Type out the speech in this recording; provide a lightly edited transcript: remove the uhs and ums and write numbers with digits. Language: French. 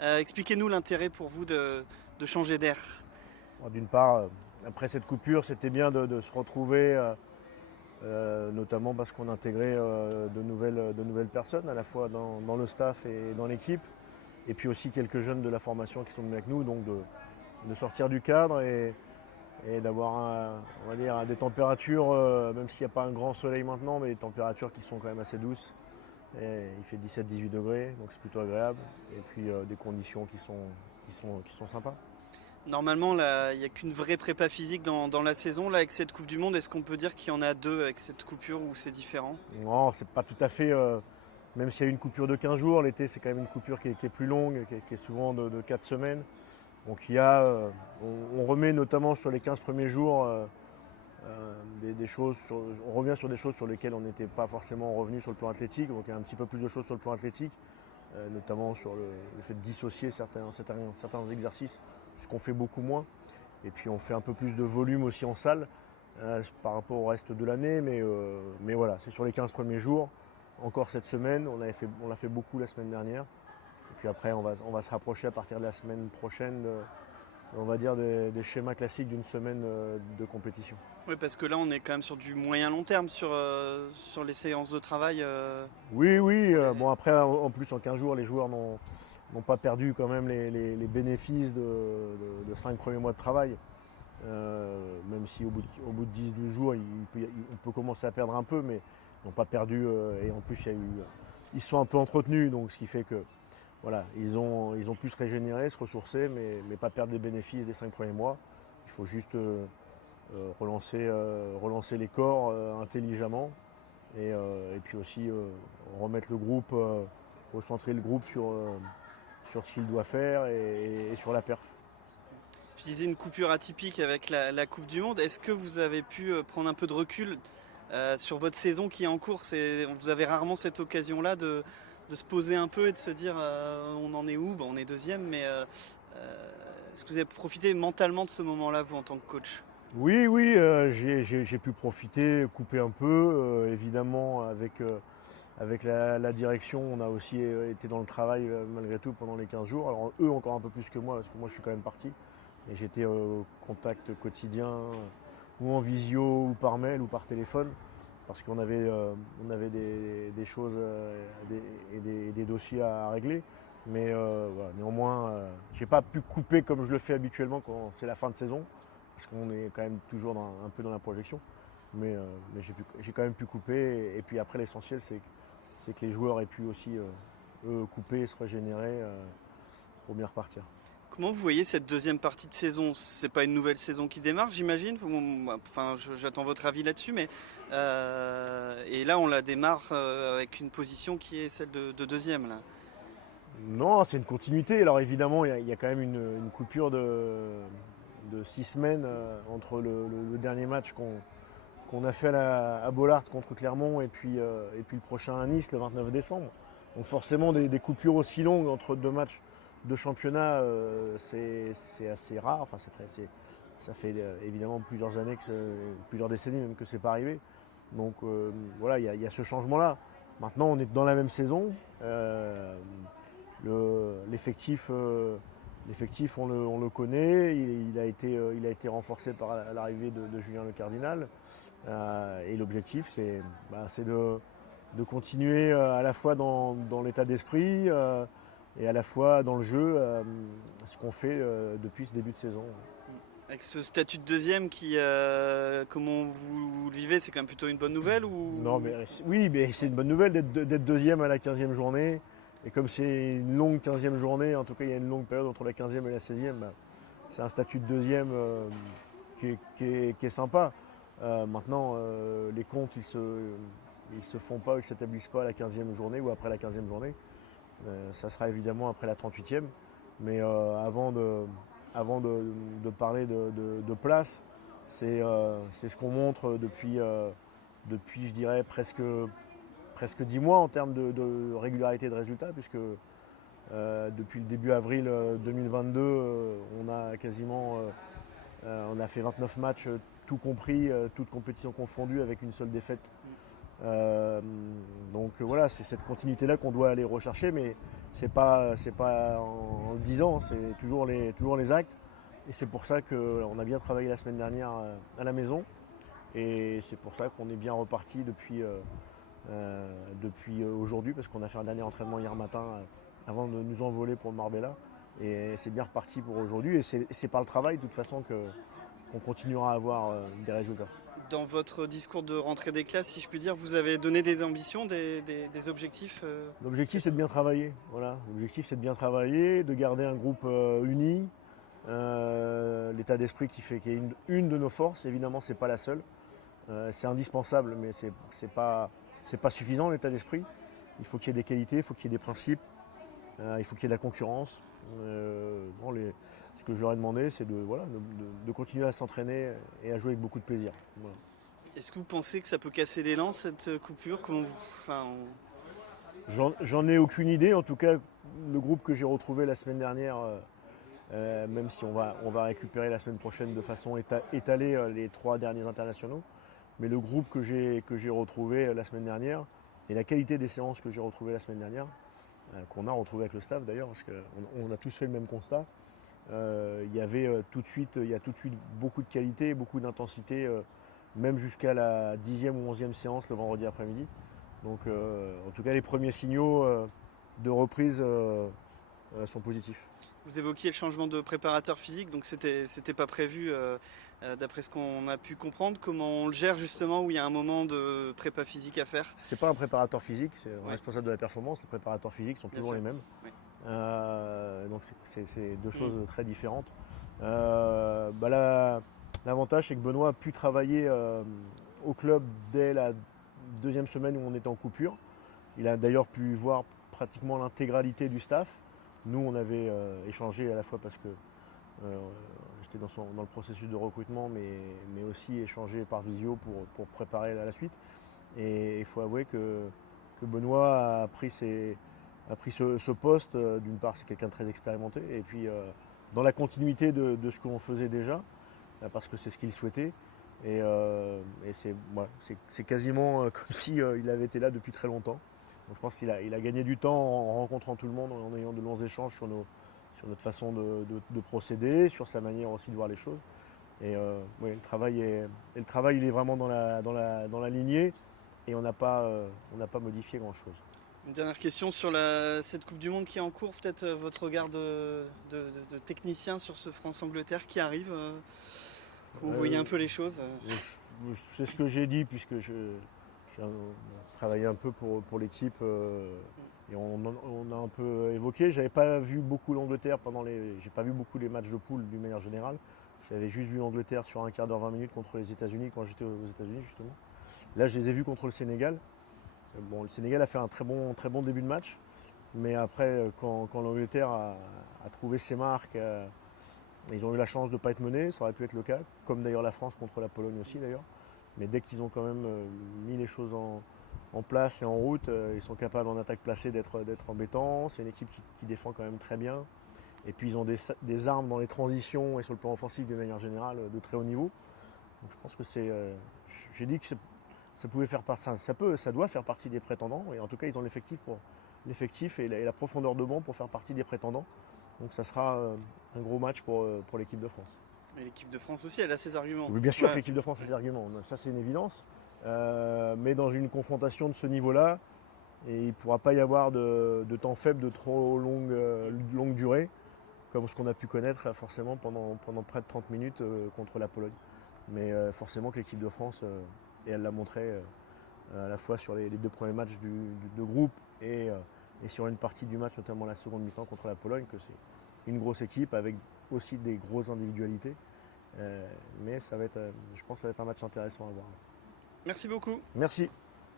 Expliquez-nous l'intérêt pour vous de changer d'air. Bon, d'une part, après cette coupure, c'était bien de se retrouver, notamment parce qu'on intégrait de nouvelles personnes, à la fois dans le staff et dans l'équipe, et puis aussi quelques jeunes de la formation qui sont venus avec nous, donc de sortir du cadre et d'avoir on va dire, des températures, même s'il n'y a pas un grand soleil maintenant, mais des températures qui sont quand même assez douces. Et il fait 17-18 degrés, donc c'est plutôt agréable. Et puis des conditions qui sont sympas. Normalement, là, il n'y a qu'une vraie prépa physique dans la saison. Là, avec cette Coupe du Monde, est-ce qu'on peut dire qu'il y en a deux avec cette coupure ou c'est différent? Non, c'est pas tout à fait. Même s'il y a une coupure de 15 jours, l'été c'est quand même une coupure qui est plus longue, qui est souvent de 4 semaines. Donc il y a, on remet notamment sur les 15 premiers jours des choses, on revient sur des choses sur lesquelles on n'était pas forcément revenu sur le plan athlétique. Donc il y a un petit peu plus de choses sur le plan athlétique, notamment sur le fait de dissocier certains exercices, ce qu'on fait beaucoup moins. Et puis on fait un peu plus de volume aussi en salle par rapport au reste de l'année. Mais voilà, c'est sur les 15 premiers jours. Encore cette semaine, on l'a fait beaucoup la semaine dernière. Et puis après, on va se rapprocher à partir de la semaine prochaine, on va dire, des schémas classiques d'une semaine de compétition. Oui, parce que là, on est quand même sur du moyen long terme sur les séances de travail. Oui, oui. Pour les... Bon, après, en plus, en 15 jours, les joueurs n'ont pas perdu quand même les bénéfices de 5 premiers mois de travail. Même si au bout de 10-12 jours, on peut commencer à perdre un peu, mais ils n'ont pas perdu. Et en plus, ils sont un peu entretenus, donc ce qui fait que voilà, ils ont pu se régénérer, se ressourcer, mais pas perdre des bénéfices des 5 premiers mois. Il faut juste relancer les corps intelligemment et puis aussi remettre le groupe, recentrer le groupe sur ce qu'il doit faire et sur la perf. Je disais une coupure atypique avec la Coupe du Monde. Est-ce que vous avez pu prendre un peu de recul sur votre saison qui est en cours? Vous avez rarement cette occasion-là de se poser un peu et de se dire on en est où? On est deuxième, mais est-ce que vous avez profité mentalement de ce moment-là, vous, en tant que coach? Oui, oui, j'ai pu profiter, couper un peu, évidemment avec la direction, on a aussi été dans le travail malgré tout pendant les 15 jours. Alors eux encore un peu plus que moi, parce que moi je suis quand même parti. Et j'étais au contact quotidien, ou en visio, ou par mail, ou par téléphone, parce on avait des choses et des dossiers à régler. Mais voilà, néanmoins, j'ai pas pu couper comme je le fais habituellement quand c'est la fin de saison, parce qu'on est quand même toujours un peu dans la projection. Mais j'ai quand même pu couper. Et puis après, l'essentiel, c'est que les joueurs aient pu aussi eux, couper et se régénérer pour bien repartir. Comment vous voyez cette deuxième partie de saison? C'est pas une nouvelle saison qui démarre, j'imagine. Enfin, j'attends votre avis là-dessus, mais et là on la démarre avec une position qui est celle de deuxième là. Non, c'est une continuité. Alors évidemment, il y a quand même une coupure de 6 semaines entre le dernier match qu'on a fait à Bollard contre Clermont et puis le prochain à Nice le 29 décembre. Donc forcément, des coupures aussi longues entre deux matchs de championnat, c'est assez rare. Enfin, ça fait évidemment plusieurs années, plusieurs décennies même que c'est pas arrivé. Donc voilà, il y a ce changement-là. Maintenant, on est dans la même saison. L'effectif, on le connaît. Il a été renforcé par l'arrivée de Julien Le Cardinal. Et l'objectif, c'est de continuer à la fois dans l'état d'esprit et à la fois dans le jeu ce qu'on fait depuis ce début de saison. Avec ce statut de deuxième comment vous le vivez, c'est quand même plutôt une bonne nouvelle Non, ou? oui, mais c'est une bonne nouvelle d'être deuxième à la 15e journée. Et comme c'est une longue 15e journée, en tout cas il y a une longue période entre la 15e et la 16e, bah, c'est un statut de deuxième qui est sympa. Maintenant, les comptes, ils se font pas, ils ne s'établissent pas à la 15e journée ou après la 15e journée. Ça sera évidemment après la 38e. Mais avant de parler de place, c'est ce qu'on montre depuis, je dirais, presque 10 mois en termes de régularité de résultats, puisque depuis le début avril 2022, on a fait 29 matchs, tout compris, toutes compétitions confondues, avec une seule défaite Donc voilà, c'est cette continuité-là qu'on doit aller rechercher, mais c'est pas en le disant, c'est toujours les actes. Et c'est pour ça qu'on a bien travaillé la semaine dernière à la maison. Et c'est pour ça qu'on est bien reparti depuis aujourd'hui, parce qu'on a fait un dernier entraînement hier matin avant de nous envoler pour le Marbella. Et c'est bien reparti pour aujourd'hui. Et c'est par le travail, de toute façon, qu'on continuera à avoir des résultats. Dans votre discours de rentrée des classes, si je puis dire, vous avez donné des ambitions, des objectifs L'objectif, c'est de bien travailler. Voilà. L'objectif, c'est de bien travailler, de garder un groupe uni. L'état d'esprit qui est une de nos forces. Évidemment, c'est pas la seule. C'est indispensable, mais c'est pas suffisant, l'état d'esprit. Il faut qu'il y ait des qualités, il faut qu'il y ait des principes, il faut qu'il y ait de la concurrence. Ce que je leur ai demandé, c'est de continuer à s'entraîner et à jouer avec beaucoup de plaisir. Voilà. Est-ce que vous pensez que ça peut casser l'élan, cette coupure? J'en ai aucune idée. En tout cas, le groupe que j'ai retrouvé la semaine dernière, même si on va récupérer la semaine prochaine de façon étalée les 3 derniers internationaux, mais le groupe que j'ai retrouvé la semaine dernière et la qualité des séances que j'ai retrouvées la semaine dernière, qu'on a retrouvé avec le staff d'ailleurs, parce qu'on a tous fait le même constat, il y a tout de suite beaucoup de qualité, beaucoup d'intensité, même jusqu'à la 10e ou 11e séance le vendredi après-midi. Donc en tout cas les premiers signaux de reprise sont positifs. Vous évoquiez le changement de préparateur physique, donc c'était pas prévu d'après ce qu'on a pu comprendre. Comment on le gère justement où il y a un moment de prépa physique à faire? C'est pas un préparateur physique, c'est un responsable de la performance. Les préparateurs physiques sont toujours les mêmes. Oui. Donc c'est deux choses très différentes. L'avantage, c'est que Benoît a pu travailler au club dès la 2e semaine où on était en coupure. Il a d'ailleurs pu voir pratiquement l'intégralité du staff. Nous, on avait échangé à la fois parce que j'étais dans le processus de recrutement, mais aussi échangé par visio pour préparer la suite. Et il faut avouer que Benoît a pris ce poste. D'une part, c'est quelqu'un de très expérimenté, et puis dans la continuité de ce qu'on faisait déjà, parce que c'est ce qu'il souhaitait. Et c'est quasiment comme s'il avait été là depuis très longtemps. Donc je pense qu'il a gagné du temps en rencontrant tout le monde, en ayant de longs échanges sur notre façon de procéder, sur sa manière aussi de voir les choses. Et le travail il est vraiment dans la lignée, et on n'a pas modifié grand-chose. Une dernière question sur cette Coupe du Monde qui est en cours, peut-être votre regard de technicien sur ce France-Angleterre qui arrive, vous voyez un peu les choses. C'est ce que j'ai dit, puisque j'ai travaillé un peu pour l'équipe, et on a un peu évoqué. J'avais pas vu beaucoup l'Angleterre j'ai pas vu beaucoup les matchs de poule d'une manière générale. J'avais juste vu l'Angleterre sur un quart d'heure, 20 minutes contre les États-Unis quand j'étais aux États-Unis justement. Là, je les ai vus contre le Sénégal. Bon, le Sénégal a fait un très bon début de match, mais après, quand l'Angleterre a trouvé ses marques, ils ont eu la chance de ne pas être menés, ça aurait pu être le cas, comme d'ailleurs la France contre la Pologne aussi d'ailleurs. Mais dès qu'ils ont quand même mis les choses en place et en route, ils sont capables en attaque placée d'être embêtants. C'est une équipe qui défend quand même très bien. Et puis ils ont des armes dans les transitions et sur le plan offensif de manière générale de très haut niveau. Donc je pense que j'ai dit que ça pouvait faire partie, ça doit faire partie des prétendants. Et en tout cas, ils ont l'effectif et la profondeur de banc pour faire partie des prétendants. Donc ça sera un gros match pour l'équipe de France. Et l'équipe de France aussi, elle a ses arguments. Oui, bien sûr que l'équipe de France a ses arguments, ça c'est une évidence. Mais dans une confrontation de ce niveau-là, il ne pourra pas y avoir de temps faible, de trop longue durée, comme ce qu'on a pu connaître forcément pendant près de 30 minutes contre la Pologne. Mais forcément que l'équipe de France, et elle l'a montré à la fois sur les 2 premiers matchs de groupe et sur une partie du match, notamment la seconde mi-temps contre la Pologne, que c'est une grosse équipe avec aussi des grosses individualités. Mais je pense que ça va être un match intéressant à voir. Merci beaucoup. Merci.